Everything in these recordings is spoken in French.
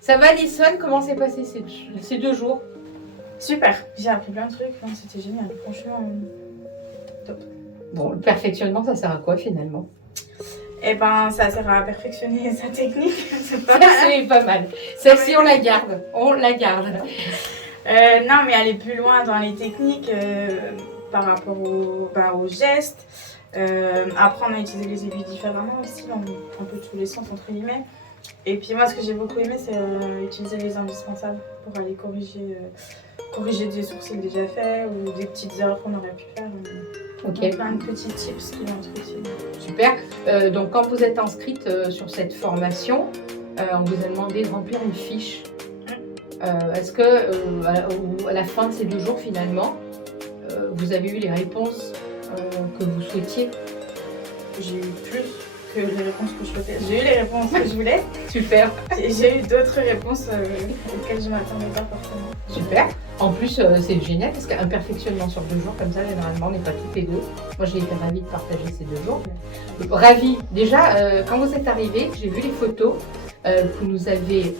Ça va, Alison? Comment s'est passé ces 2 jours? Super, j'ai appris plein de trucs, hein, c'était génial, franchement, top. Bon, le perfectionnement, ça sert à quoi finalement? Eh ben, ça sert à perfectionner sa technique, c'est pas Ça, mal. c'est pas mal. Celle-ci, on la garde. On la garde. Non, mais aller plus loin dans les techniques par rapport aux gestes, apprendre à utiliser les aiguilles différemment aussi, dans un peu tous les sens, entre guillemets. Et puis moi, ce que j'ai beaucoup aimé, c'est utiliser les indispensables pour aller corriger des sourcils déjà faits ou des petites erreurs qu'on aurait pu faire. Ok, Donc, plein de petits tips qui vont être utiles. super. Donc, quand vous êtes inscrite sur cette formation, on vous a demandé de remplir une fiche. Est-ce que à la fin de ces 2 jours, finalement, vous avez eu les réponses que vous souhaitiez? J'ai eu plus que les réponses que je souhaitais. J'ai eu les réponses que je voulais. Super, J'ai eu d'autres réponses auxquelles je ne m'attendais pas forcément. super. En plus, c'est génial parce qu'un perfectionnement sur 2 jours, comme ça, généralement, on n'est pas toutes les 2. Moi, j'ai été ravie de partager ces 2 jours. Ravie. Déjà, quand vous êtes arrivés, j'ai vu les photos que nous avez,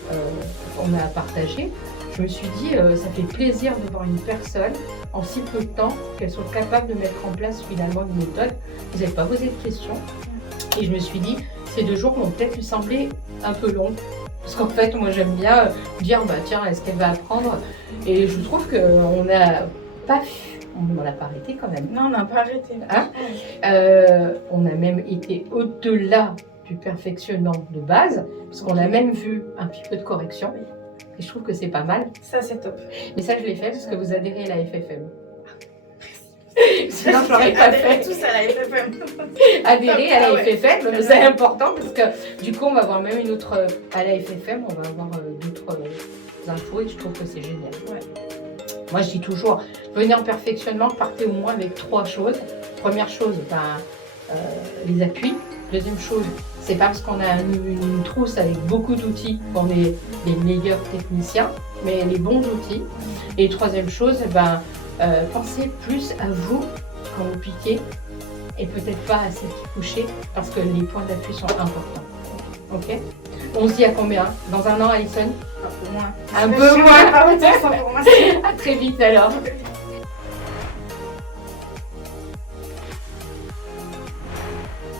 on a partagées. Je me suis dit, ça fait plaisir de voir une personne en si peu de temps qu'elle soit capable de mettre en place finalement une méthode. Vous n'avez pas posé de questions. Et je me suis dit, ces 2 jours vont peut-être lui sembler un peu longs. Parce qu'en fait, moi j'aime bien dire, bah tiens, est-ce qu'elle va apprendre? Et je trouve qu'on n'a pas arrêté quand même. Non, on n'a pas arrêté. Hein on a même été au-delà du perfectionnement de base, parce qu'on a même vu un petit peu de correction. Et je trouve que c'est pas mal. Ça, c'est top. Mais ça, je l'ai fait parce que vous adhérez à la FFM. Sinon, je l'aurais pas Adhérez fait. tous à la FFM. Adhérer à la Ah ouais. FFM, mais c'est important parce que du coup, on va avoir même une autre. À la FFM, on va avoir d'autres infos et je trouve que c'est génial. Ouais. Moi, je dis toujours, venez en perfectionnement, partez au moins avec 3 choses. Première chose, les appuis. Deuxième chose, c'est pas parce qu'on a une trousse avec beaucoup d'outils qu'on est les meilleurs techniciens, mais les bons outils. Et troisième chose, pensez plus à vous quand vous piquez et peut-être pas à celle qui couchez parce que les points d'appui sont importants. Ok? On se dit à combien? Dans 1 an, Alison? Un peu moins. Un peu moins. Pas autant, ça pour moi. À très vite alors.